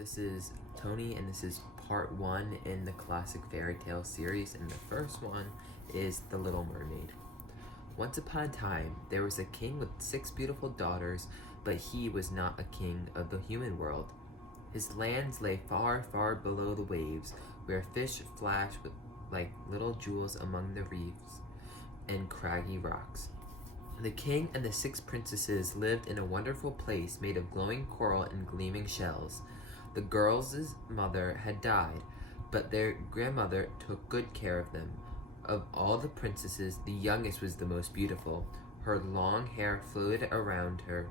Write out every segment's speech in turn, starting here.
this is Tony, and this is part 1 in the classic fairy tale series, and the first one is The Little Mermaid. Once upon a time, there was a king with 6 beautiful daughters, but he was not a king of the human world. His lands lay far, far below the waves, where fish flashed like little jewels among the reefs and craggy rocks. The king and the 6 princesses lived in a wonderful place made of glowing coral and gleaming shells. The girls' mother had died, but their grandmother took good care of them. Of all the princesses, the youngest was the most beautiful. Her long hair floated around her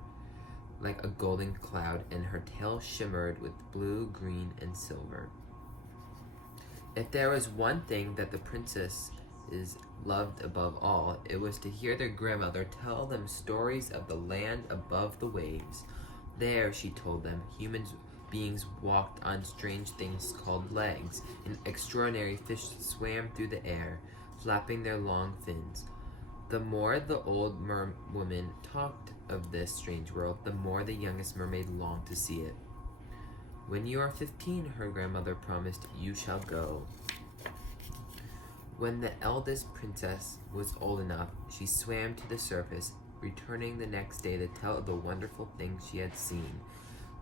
like a golden cloud, and her tail shimmered with blue, green, and silver. If there was one thing that the princesses loved above all, it was to hear their grandmother tell them stories of the land above the waves. There, she told them, human beings walked on strange things called legs, and extraordinary fish swam through the air, flapping their long fins. The more the old woman talked of this strange world, the more the youngest mermaid longed to see it. "When you are 15, her grandmother promised, you shall go." When the eldest princess was old enough, she swam to the surface, returning the next day to tell of the wonderful things she had seen.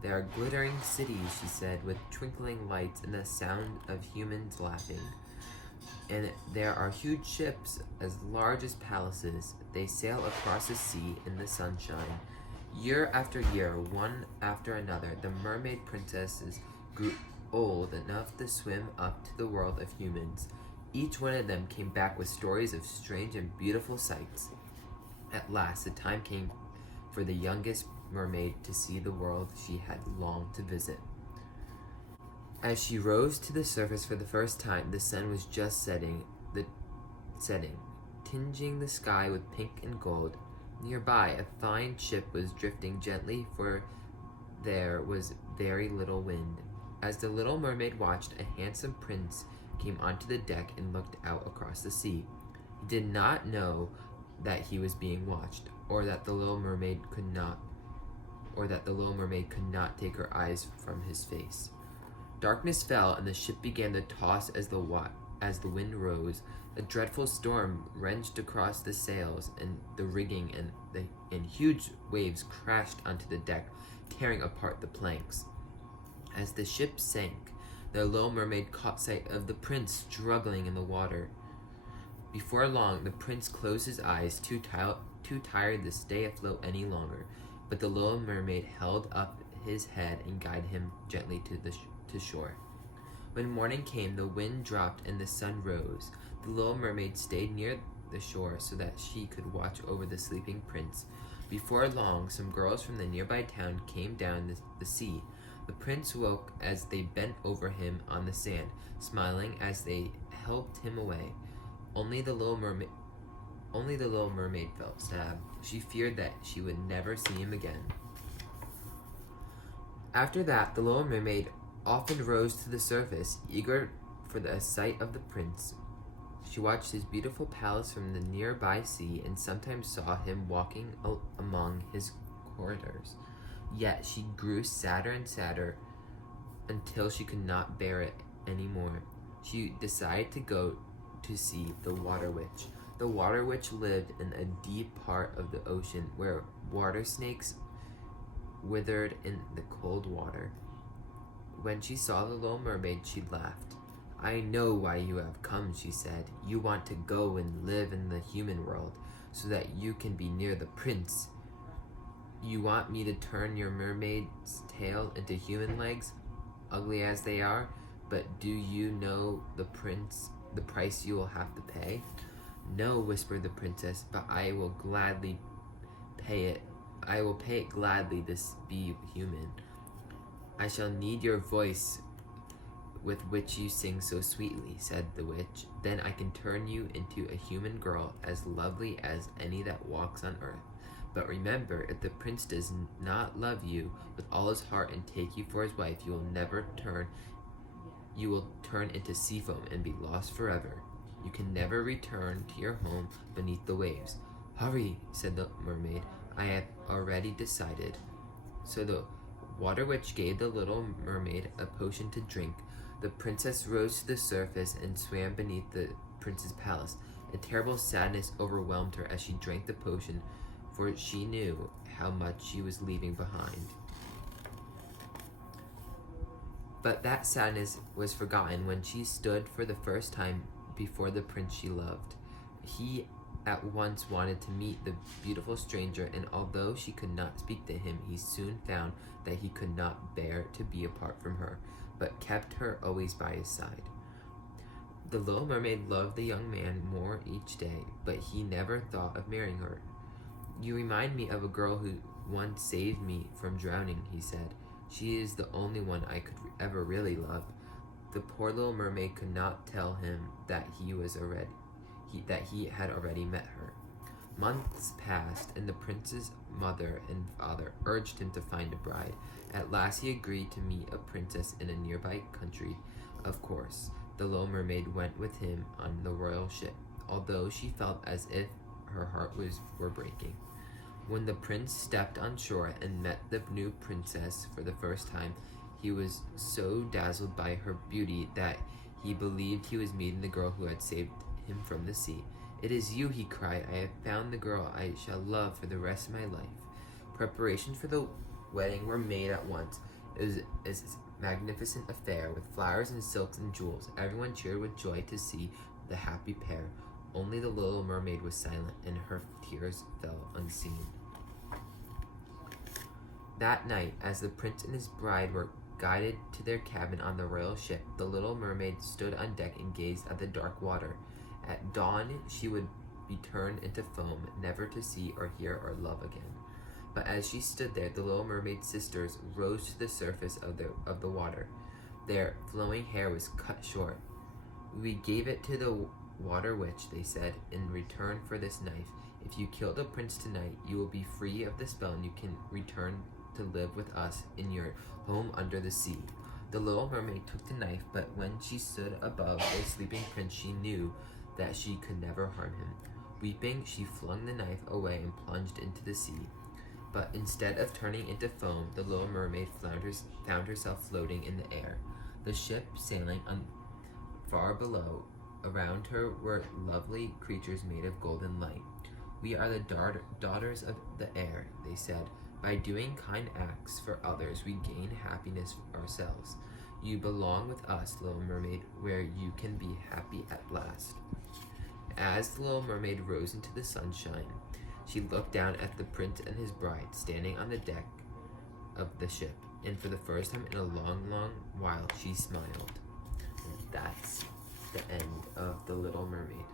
"There are glittering cities," she said, "with twinkling lights and the sound of humans laughing. And there are huge ships as large as palaces. They sail across the sea in the sunshine." Year after year, one after another, the mermaid princesses grew old enough to swim up to the world of humans. Each one of them came back with stories of strange and beautiful sights. At last, the time came for the youngest mermaid to see the world she had longed to visit. As she rose to the surface for the first time, the sun was just setting, tinging the sky with pink and gold. Nearby, a fine ship was drifting gently, for there was very little wind. As the little mermaid watched, a handsome prince came onto the deck and looked out across the sea. He did not know that he was being watched, or that the little mermaid could not take her eyes from his face. Darkness fell, and the ship began to toss as the wind rose. A dreadful storm wrenched across the sails and the rigging, and huge waves crashed onto the deck, tearing apart the planks. As the ship sank, the little mermaid caught sight of the prince struggling in the water. Before long, the prince closed his eyes, too tired to stay afloat any longer. But the little mermaid held up his head and guided him gently to shore. When morning came, the wind dropped and the sun rose. The little mermaid stayed near the shore so that she could watch over the sleeping prince. Before long, some girls from the nearby town came down the sea. The prince woke as they bent over him on the sand, smiling as they helped him away. Only the little mermaid felt sad. She feared that she would never see him again. After that, the little mermaid often rose to the surface, eager for a sight of the prince. She watched his beautiful palace from the nearby sea, and sometimes saw him walking among his corridors. Yet she grew sadder and sadder until she could not bear it anymore. She decided to go to see the water witch. The water witch lived in a deep part of the ocean where water snakes withered in the cold water. When she saw the little mermaid, she laughed. "I know why you have come," she said. "You want to go and live in the human world so that you can be near the prince. You want me to turn your mermaid's tail into human legs, ugly as they are, but do you know the price you will have to pay?" "No," whispered the princess, "but I will gladly pay it. I will pay it gladly to be human. I shall need your voice with which you sing so sweetly," said the witch. "Then I can turn you into a human girl as lovely as any that walks on earth. But remember, if the prince does not love you with all his heart and take you for his wife, you will turn into sea foam and be lost forever. You can never return to your home beneath the waves." "Hurry," said the mermaid. "I have already decided." So the Water Witch gave the little mermaid a potion to drink. The princess rose to the surface and swam beneath the prince's palace. A terrible sadness overwhelmed her as she drank the potion, for she knew how much she was leaving behind. But that sadness was forgotten when she stood for the first time before the prince she loved. He at once wanted to meet the beautiful stranger, and although she could not speak to him, he soon found that he could not bear to be apart from her, but kept her always by his side. The little mermaid loved the young man more each day, but he never thought of marrying her. "You remind me of a girl who once saved me from drowning," he said. "She is the only one I could ever really love." The poor little mermaid could not tell him that he had already met her. Months passed, and the prince's mother and father urged him to find a bride. At last he agreed to meet a princess in a nearby country. Of course, the little mermaid went with him on the royal ship, although she felt as if her heart were breaking. When the prince stepped on shore and met the new princess for the first time, he was so dazzled by her beauty that he believed he was meeting the girl who had saved him from the sea. "It is you," he cried. "I have found the girl I shall love for the rest of my life." Preparations for the wedding were made at once. It was a magnificent affair with flowers and silks and jewels. Everyone cheered with joy to see the happy pair. Only the little mermaid was silent, and her tears fell unseen. That night, as the prince and his bride were guided to their cabin on the royal ship, the little mermaid stood on deck and gazed at the dark water. At dawn, she would be turned into foam, never to see or hear or love again. But as she stood there, the little mermaid's sisters rose to the surface of the water. Their flowing hair was cut short. "We gave it to the water witch," they said, "in return for this knife. If you kill the prince tonight, you will be free of the spell and you can return to live with us in your home under the sea." The little mermaid took the knife, but when she stood above the sleeping prince, she knew that she could never harm him. Weeping, she flung the knife away and plunged into the sea. But instead of turning into foam, the little mermaid found herself floating in the air. The ship sailing on far below. Around her were lovely creatures made of golden light. "We are the daughters of the air," they said. "By doing kind acts for others, we gain happiness for ourselves. You belong with us, little mermaid, where you can be happy at last." As the little mermaid rose into the sunshine, she looked down at the prince and his bride standing on the deck of the ship, and for the first time in a long, long while, she smiled. And that's the end of The Little Mermaid.